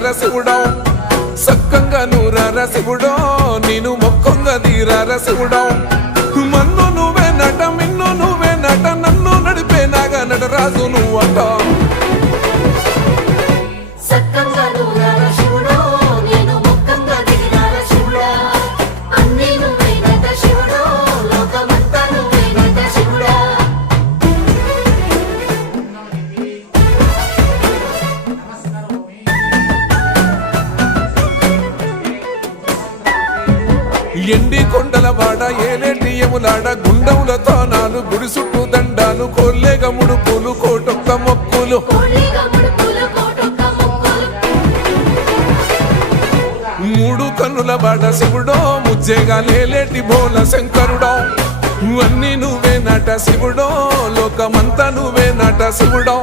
తీరార శివుడా సక్కంగా నూరార శివుడో నేను మొక్కంగా తీరార శివుడా మన్ను నువ్వే నట మిన్ను నువ్వే నట నన్ను నడిపే నాగా నటరాజు నువ్వట ఎండి కొండలవాడ ఏలేటి యములాడ గుండములతో నాలు గుడి చుట్టూ దండాలు కొల్లేగ ముడుపులు కోటొక్క మొక్కులు మూడు కన్నుల బాట శివుడో ముజ్జేగా లేలేటి బోల శంకరుడో అన్నీ నువ్వే నట శివుడో లోకమంతా నువ్వే నట శివుడో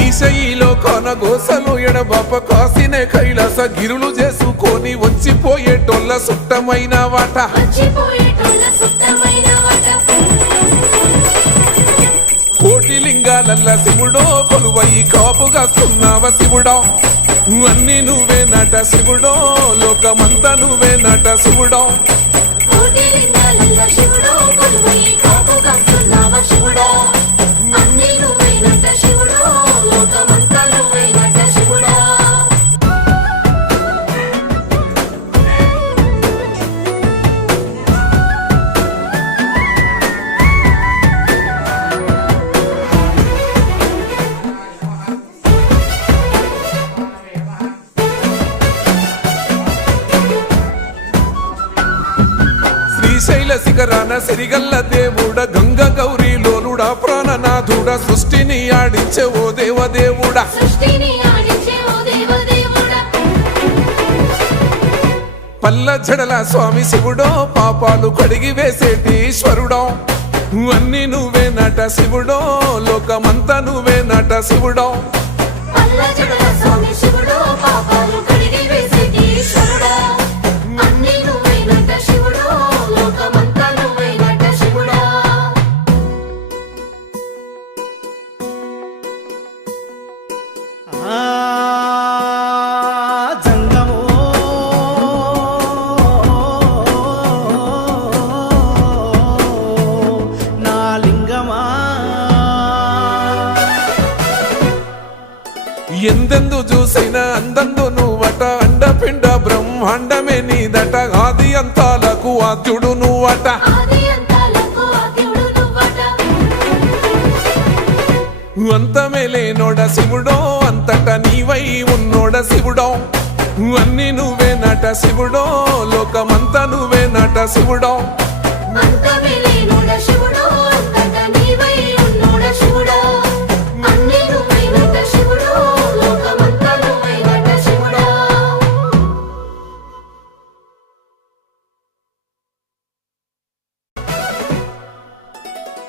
ఈశయిలో కొన గోసలు ఎడబాప కాసినే కైలాస గిరులు చేసుకొని వచ్చిపోయేటోళ్ళ సుట్టమైన వాట కోటి లింగాలల్ల శివుడో కొలువయి కాపుగాస్తున్నావ శివుడా అన్నీ నువ్వే నట శివుడో లోకమంతా నువ్వే నట శివుడో శ్రీశైల శిఖరాన సిరిగల్ల దేవుడ గంగ గౌరీ లోలుడా ప్రాణనాథుడా సృష్టిని ఆడించే ఓ దేవదేవుడా పల్ల జడల స్వామి శివుడో పాపాలు కడిగి వేసేటి ఈశ్వరుడో అన్నీ నువ్వే నట శివుడో లోకమంతా నువ్వే నట శివుడో ఎందెందు చూసైనా అందందు నువ్వట అండపిండ బ్రహ్మాండమే నీదట ఆది అంతాలకు ఆద్యుడు నువ్వట అంతమే లేనోడ శివుడో అంతట నీవై ఉన్నోడ శివుడో అన్నీ నువ్వే నట శివుడో లోకమంతా నువ్వే నట శివుడో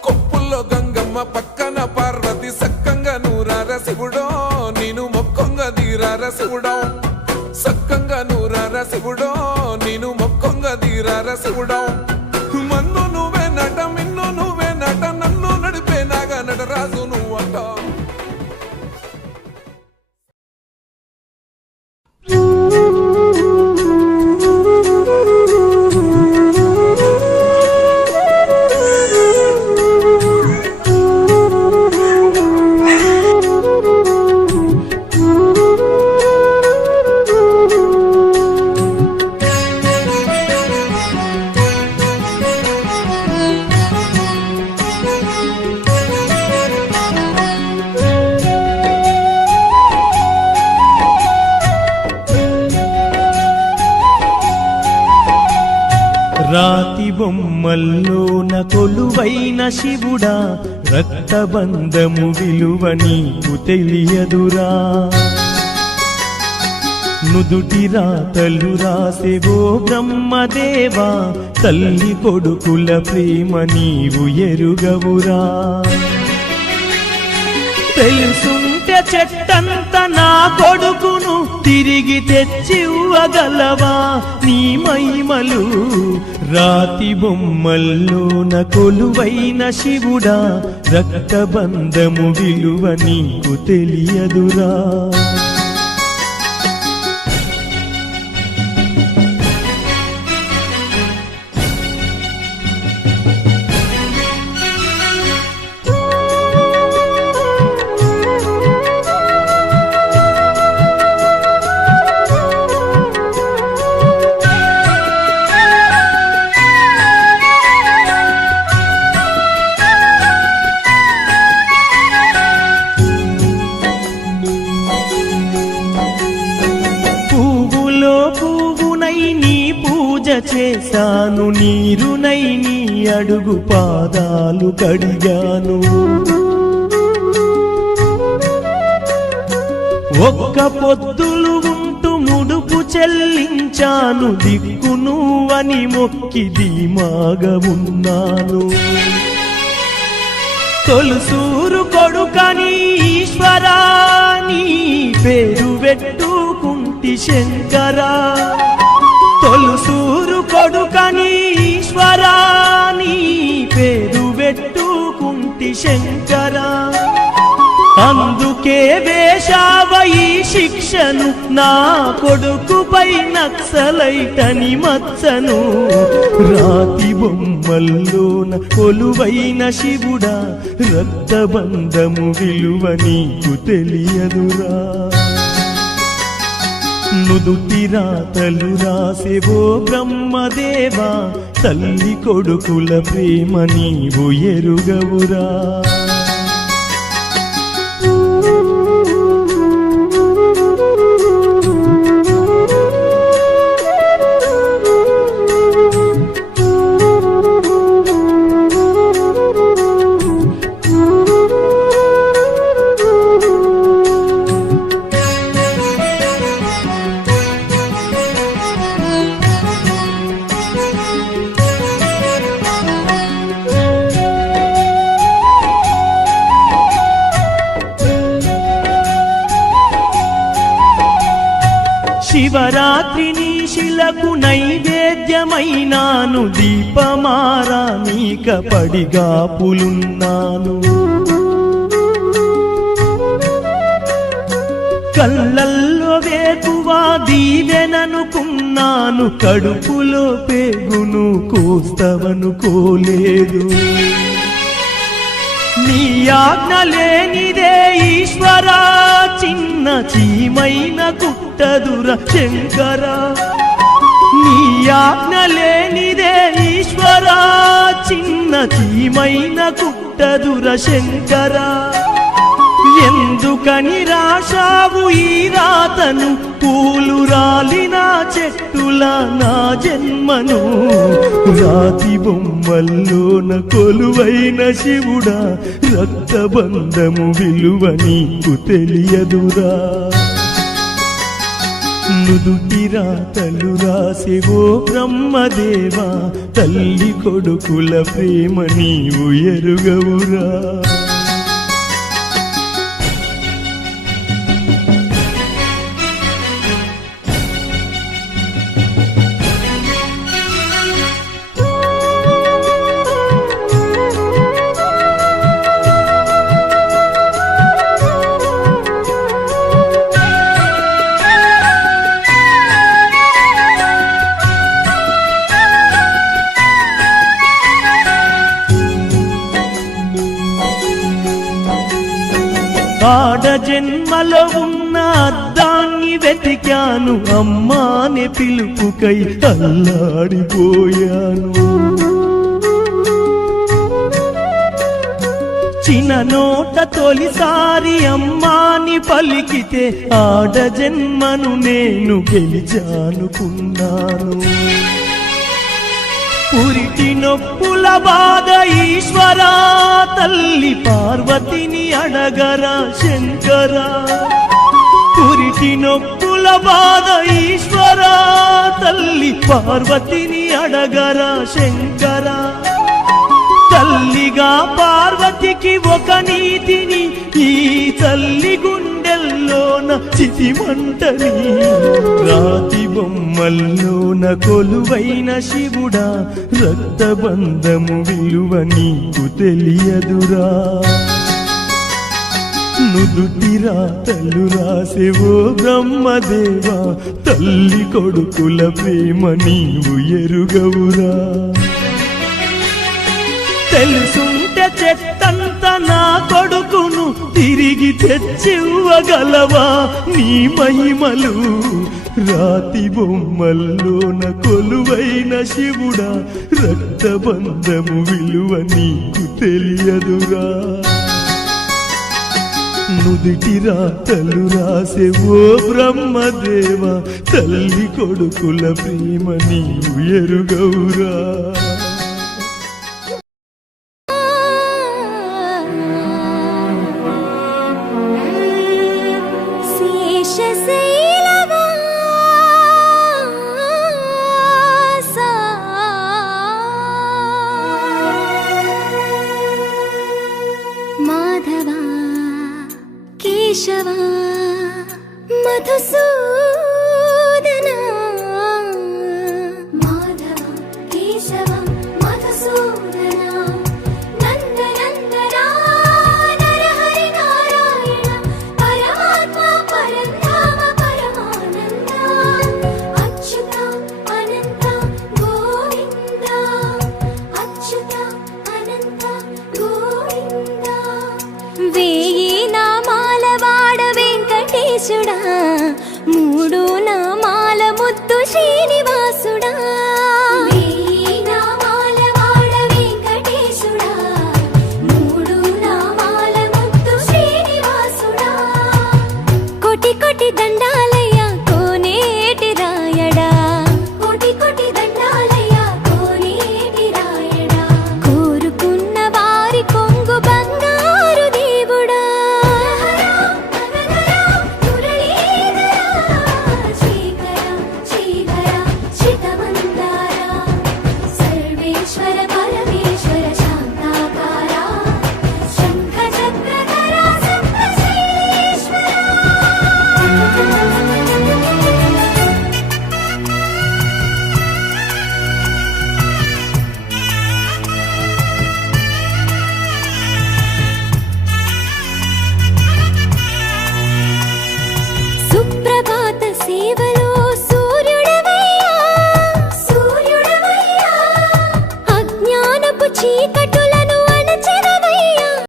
కొప్పుల్లో గంగమ్మ పక్కన పార్వతి సక్కంగా నూరార శివుడో నేను మొక్కంగా తీరార శివుడో సక్కంగా నూరార శివుడో నేను మొక్కంగా తీరార శివుడో మన్ను నువ్వే నట మిన్ను నువ్వే నట నన్ను నడిపే నాగా నటరాజు నువ్వట రాతి బొమ్మల్లోన కొలువైన శివుడా రక్తబంధము విలువ నీకు తెలియదురా నుదుటి రాతలు రాసేవో బ్రహ్మదేవా, తల్లి కొడుకుల ప్రేమ నీవు ఎరుగవురా. తెలుసుంటే చెట్టంత నా కొడుకును తిరిగి తెచ్చివ్వగలవా నీ మహిమలు. రాతి బొమ్మల్లోన కొలువైన శివుడా, రక్తబంధము విలువ నీకు తెలియదురా. చేశాను నీరునై నీ అడుగు పాదాలు కడిగాను. ఒక్క పొద్దులు ఉంటూ ముడుపు చెల్లించాను, దిక్కు నువ్వని మొక్కి ధీమాగా ఉన్నాను. తొలుసూరు కొడుకని ఈశ్వరా నీ పేరు పెట్టుకుంటి శంకరా. తొలుసూరు కొడుకని ఈశ్వరా నీ పేరు పెట్టుకుంటి శంకరా. అందుకే వేశావ ఈ శిక్షను, నా కొడుకుపై నక్సలైటని మచ్చను. రాతి బొమ్మల్లోన కొలువైన శివుడా, రక్తబంధము విలువ నీకు తెలియదురా. నుదుటి రాతలు రాసేవో బ్రహ్మదేవా, తల్లి కొడుకుల ప్రేమ నీవు ఎరుగవురా. శివరాత్రి నీశిలకు నైవేద్యమైనాను, దీపమారా నీక పడిగాపులున్నాను. కళ్ళల్లో వేకువా దీవెననుకున్నాను, కడుపులో పేగును కోస్తవనుకోలేదు. నీ ఆజ్ఞ లేనిదే ఈశ్వరా, చిన్న చీమైన కుట్టదుర శంకరా. నీ ఆజ్ఞ లేనిదే ఈశ్వరా, చిన్న చీమైన కుట్టదుర శంకరా. ఎందుకని రాశావు ఈ రాతను, పూలు రాలిన చెట్టుల నా జన్మను. రాతి బొమ్మల్లోన కొలువైన శివుడా, రక్తబంధము విలువ నీకు తెలియదురా. నుదుటి రాతలు రాసేవో బ్రహ్మదేవా, తల్లి కొడుకుల ప్రేమ నీవు ఎరుగవురా. ఆడ జన్మలో ఉన్న అద్దాన్ని వెతికాను, అమ్మాని పిలుపుకై అల్లాడిపోయాను. చిన్న నోట తొలిసారి అమ్మాని పలికితే, ఆడ జన్మను నేను గెలిచానుకున్నాను. పురిటి నొప్పుల బాధ ఈశ్వరా, తల్లి పార్వతిని అడగరా శంకరా. పురిటి నొప్పుల నొప్పుల బాధ ఈశ్వరా తల్లి పార్వతిని అడగరా శంకరా తల్లిగా పార్వతికి ఒక నీతిని ఈ తల్లి గుండెల్లోన చితిమంటని రాతి బొమ్మల్లోన కొలువైన శివుడా రక్తబంధము విలువ నీకు తెలియదురా నుదుటి రాతలు రాసేవో బ్రహ్మదేవా తల్లి కొడుకుల ప్రేమ నీవు ఎరుగవురా తెలుసుంటే చెట్టంత నా కొడుకును తిరిగి తెచ్చివ్వగలవా నీ మహిమలు రాతి బొమ్మల్లోన కొలువైన శివుడా రక్తబంధము విలువ నీకు తెలియదురా నుదిటి రాతలు రాసేవో బ్రహ్మదేవ తల్లి కొడుకుల ప్రేమ నీవు ఎరుగవురా మాధవా కేశవా మధుసూదనా మాధవ కేశవ మధుసూదనా నందనందనా నరహరి నారాయణ పరమాత్మ పరంధామ పరమానంద అచ్యుత అనంత గోవింద అచ్యుత అనంత గోవింద వేయి నామాల వాడ వెంకటేశుడా